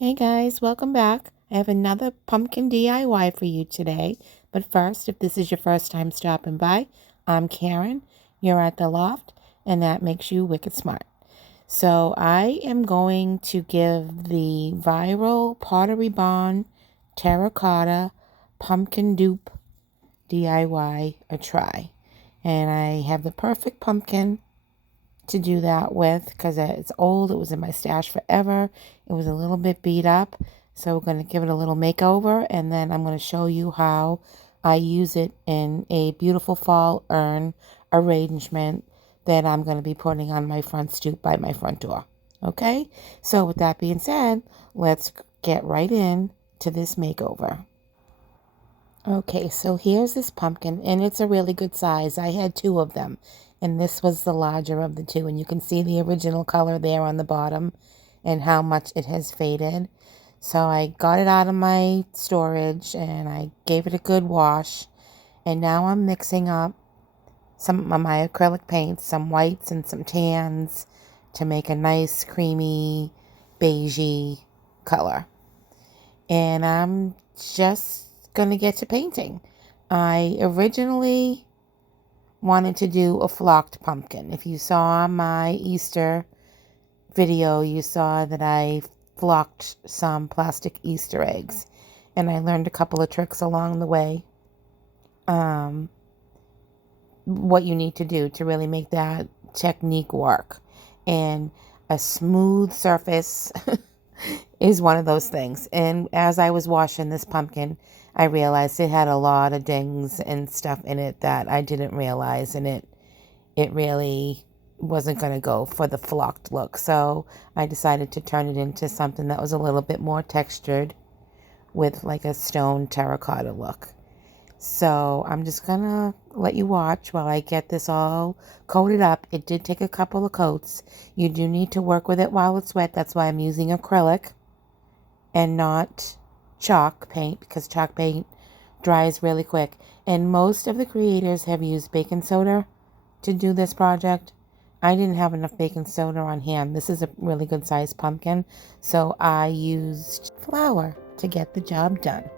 Hey guys, welcome back. I have another pumpkin DIY for you today. But first, if this is your first time stopping by, I'm Karen. You're at the loft, and that makes you wicked smart. So I am going to give the viral Pottery Barn Terracotta Pumpkin Dupe DIY a try. And I have the perfect pumpkin to do that with because it's old. It was in my stash forever. It was a little bit beat up. So we're going to give it a little makeover, and then I'm going to show you how I use it in a beautiful fall urn arrangement that I'm going to be putting on my front stoop by my front door. Okay? So with that being said, let's get right in to this makeover. Okay, so here's this pumpkin, and it's a really good size. I had two of them, and this was the larger of the two, and you can see the original color there on the bottom and how much it has faded. So I got it out of my storage, and I gave it a good wash, and now I'm mixing up some of my acrylic paints, some whites and some tans, to make a nice creamy beigey color. And I'm just going to get to painting. I originally wanted to do a flocked pumpkin. If you saw my Easter video, you saw that I flocked some plastic Easter eggs. And I learned a couple of tricks along the way. What you need to do to really make that technique work. And a smooth surface is one of those things. And as I was washing this pumpkin, I realized it had a lot of dings and stuff in it that I didn't realize, and it really wasn't going to go for the flocked look. So I decided to turn it into something that was a little bit more textured with like a stone terracotta look. So I'm just going to let you watch while I get this all coated up. It did take a couple of coats. You do need to work with it while it's wet. That's why I'm using acrylic and not chalk paint, because chalk paint dries really quick. And most of the creators have used baking soda to do this project. I didn't have enough baking soda on hand. This is a really good sized pumpkin, so I used flour to get the job done.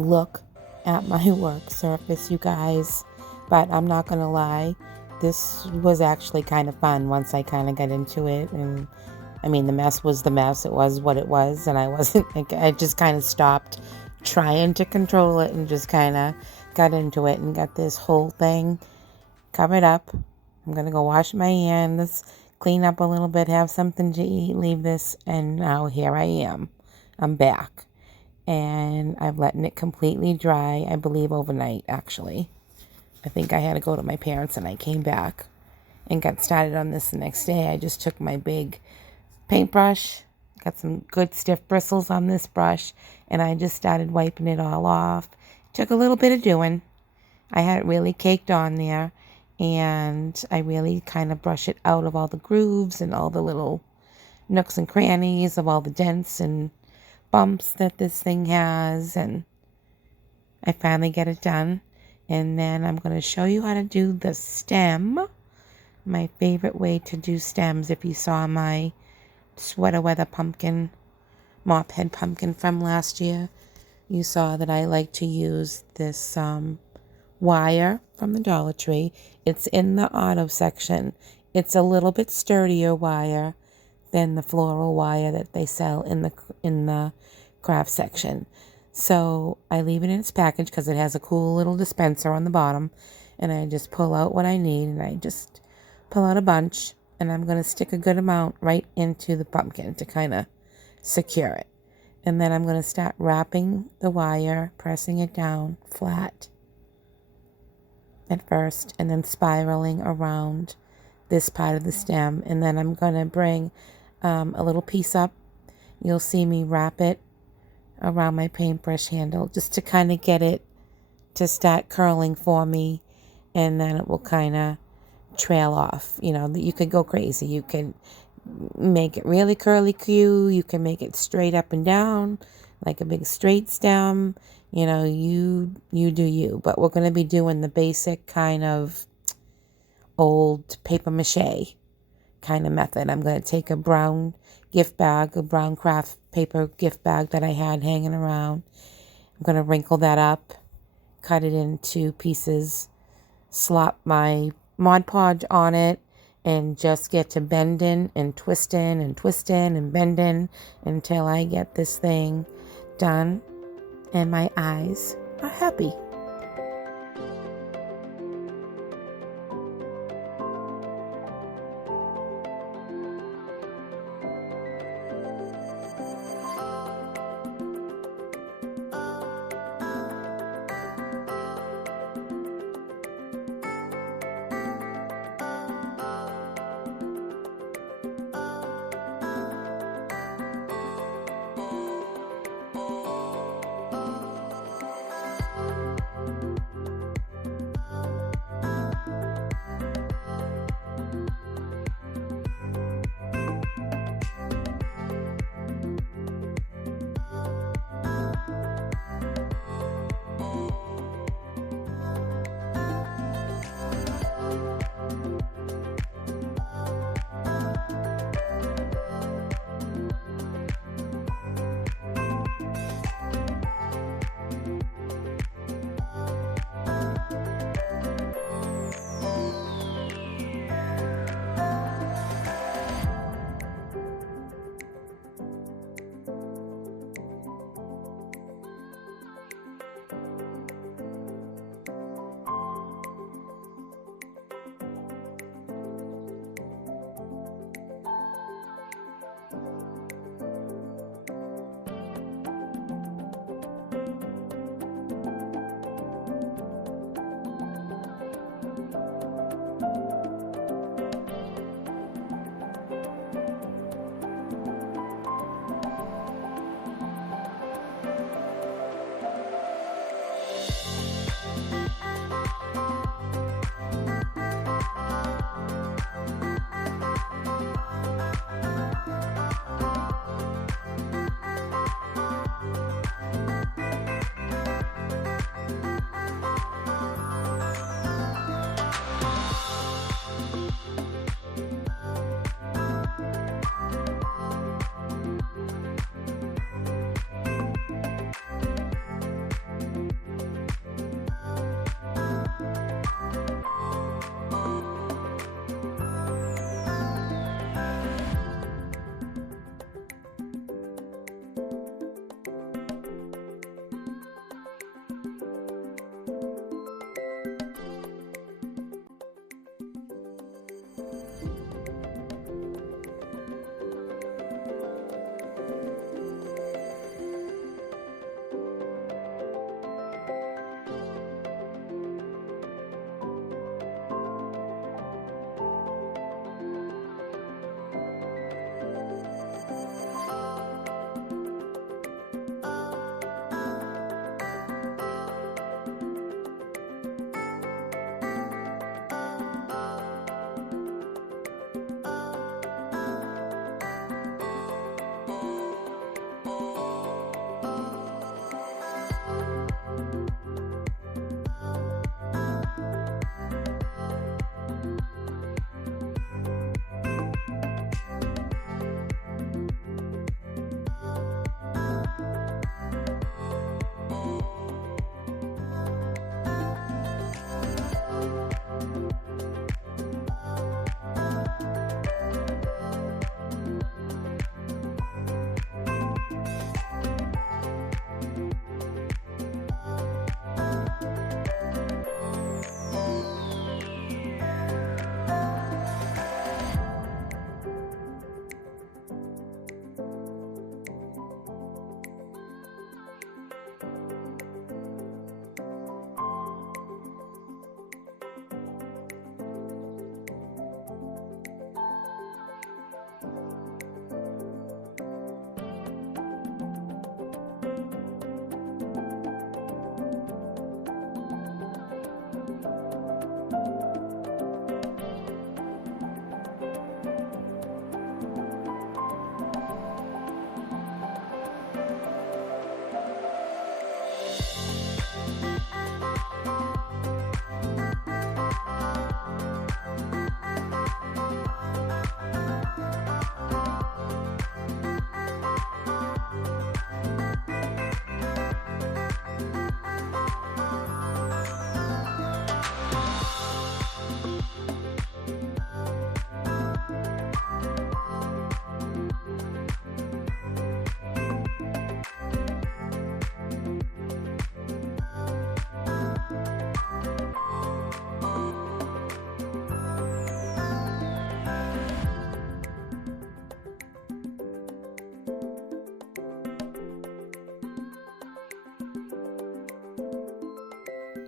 look at my work surface, you guys. But I'm not gonna lie, this was actually kind of fun once I kind of got into it. And I mean, the mess was the mess. It was what it was, and I wasn't like, I just kind of stopped trying to control it and just kind of got into it and got this whole thing covered up. I'm gonna go wash my hands, clean up a little bit, have something to eat, leave this, and now here I am. I'm back. And I've letting it completely dry, I believe overnight, actually. I think I had to go to my parents and I came back and got started on this the next day. I just took my big paintbrush, got some good stiff bristles on this brush, and I just started wiping it all off. Took a little bit of doing. I had it really caked on there, and I really kind of brush it out of all the grooves and all the little nooks and crannies of all the dents and bumps that this thing has, and I finally get it done. And then I'm going to show you how to do the stem. My favorite way to do stems, if you saw my sweater weather pumpkin, mop head pumpkin from last year, you saw that I like to use this wire from the Dollar Tree. It's in the auto section. It's a little bit sturdier wire than the floral wire that they sell in the craft section. So I leave it in its package because it has a cool little dispenser on the bottom, and I just pull out what I need, and I just pull out a bunch, and I'm going to stick a good amount right into the pumpkin to kind of secure it. And then I'm going to start wrapping the wire, pressing it down flat at first, and then spiraling around this part of the stem. And then I'm going to bring a little piece up. You'll see me wrap it around my paintbrush handle just to kind of get it to start curling for me, and then it will kind of trail off. You know, you could go crazy. You can make it really curly Q. You can make it straight up and down like a big straight stem. You know, you do you. But we're going to be doing the basic kind of old paper mache kind of method. I'm going to take a brown gift bag, a brown craft paper gift bag that I had hanging around. I'm going to wrinkle that up, cut it into pieces, slop my Mod Podge on it, and just get to bending and twisting and twisting and bending until I get this thing done and my eyes are happy.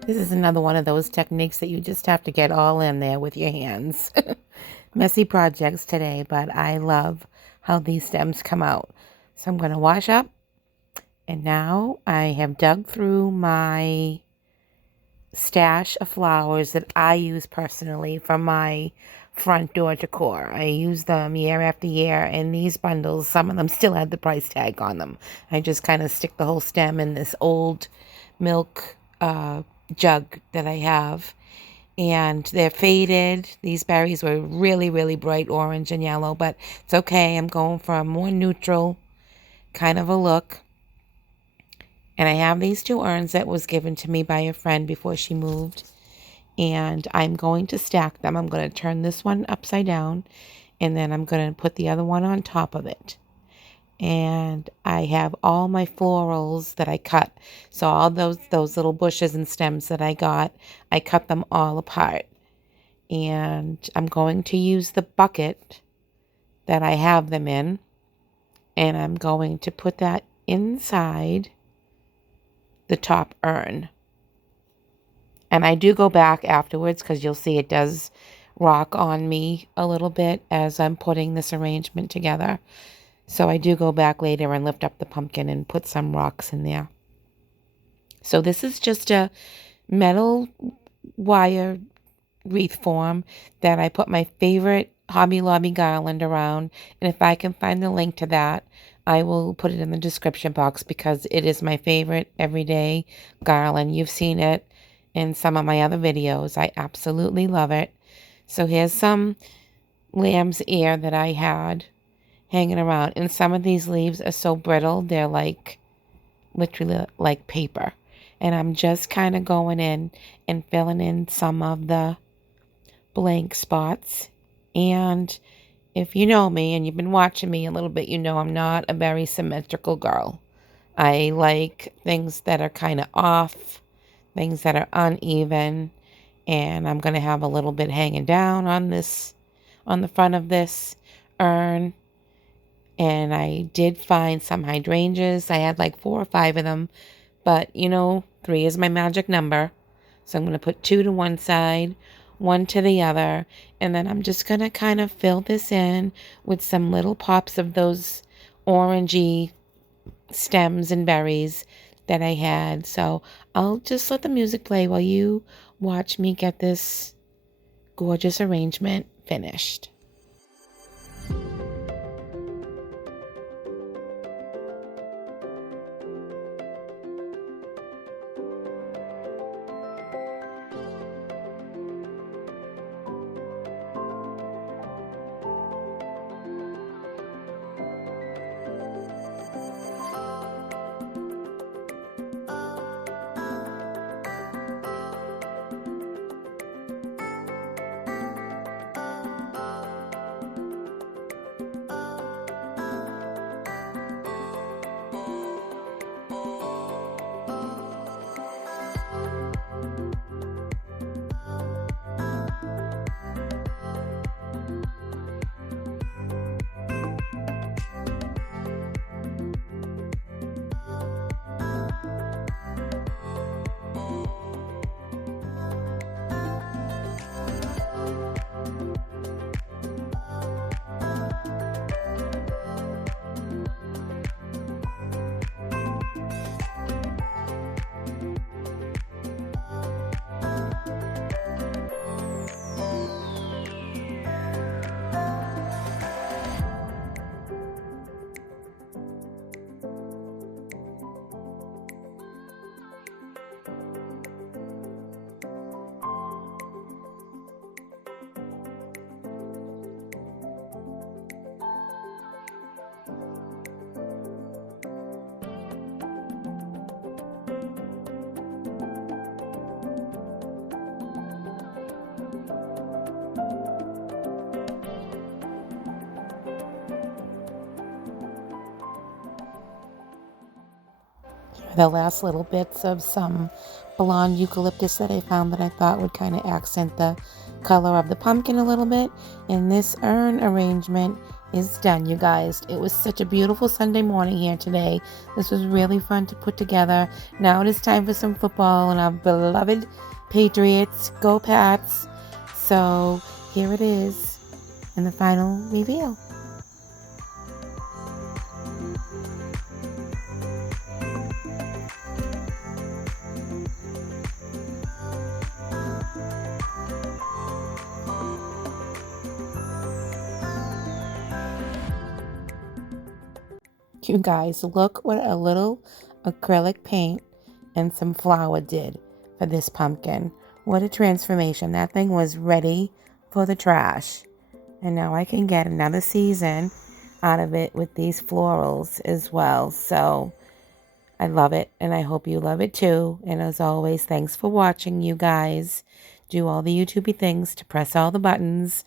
This is another one of those techniques that you just have to get all in there with your hands. Messy projects today, but I love how these stems come out. So I'm going to wash up, and now I have dug through my stash of flowers that I use personally for my front door decor. I use them year after year, and these bundles, some of them still had the price tag on them. I just kind of stick the whole stem in this old milk jug that I have, and they're faded. These berries were really, really bright orange and yellow, but it's okay. I'm going for a more neutral kind of a look. And I have these 2 urns that was given to me by a friend before she moved. And I'm going to stack them. I'm going to turn this one upside down, and then I'm going to put the other one on top of it. And I have all my florals that I cut. So all those little bushes and stems that I got, I cut them all apart. And I'm going to use the bucket that I have them in, and I'm going to put that inside the top urn. And I do go back afterwards because you'll see it does rock on me a little bit as I'm putting this arrangement together. So I do go back later and lift up the pumpkin and put some rocks in there. So this is just a metal wire wreath form that I put my favorite Hobby Lobby garland around. And if I can find the link to that, I will put it in the description box because it is my favorite everyday garland. You've seen it in some of my other videos. I absolutely love it. So here's some lamb's ear that I had hanging around. And some of these leaves are so brittle, they're like literally like paper. And I'm just kind of going in and filling in some of the blank spots. And if you know me and you've been watching me a little bit, you know I'm not a very symmetrical girl. I like things that are kind of off, things that are uneven. And I'm going to have a little bit hanging down on the front of this urn. And I did find some hydrangeas. I had like 4 or 5 of them. But, 3 is my magic number. So I'm going to put 2 to one side, 1 to the other. And then I'm just going to kind of fill this in with some little pops of those orangey stems and berries that I had. So I'll just let the music play while you watch me get this gorgeous arrangement finished. The last little bits of some blonde eucalyptus that I found that I thought would kind of accent the color of the pumpkin a little bit. And this urn arrangement is done, you guys. It was such a beautiful Sunday morning here today. This was really fun to put together. Now it is time for some football and our beloved Patriots. Go Pats. So here it is in the final reveal. You guys, look what a little acrylic paint and some flour did for this pumpkin. What a transformation. That thing was ready for the trash. And now I can get another season out of it with these florals as well. So I love it, and I hope you love it too. And as always, thanks for watching, you guys. Do all the YouTubey things to press all the buttons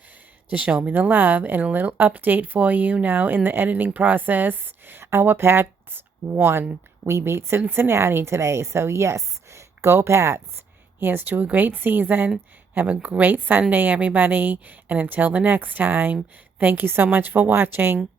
to show me the love. And a little update for you now in the editing process. Our Pats won. We beat Cincinnati today. So yes, go Pats. Here's to a great season. Have a great Sunday, everybody. And until the next time, thank you so much for watching.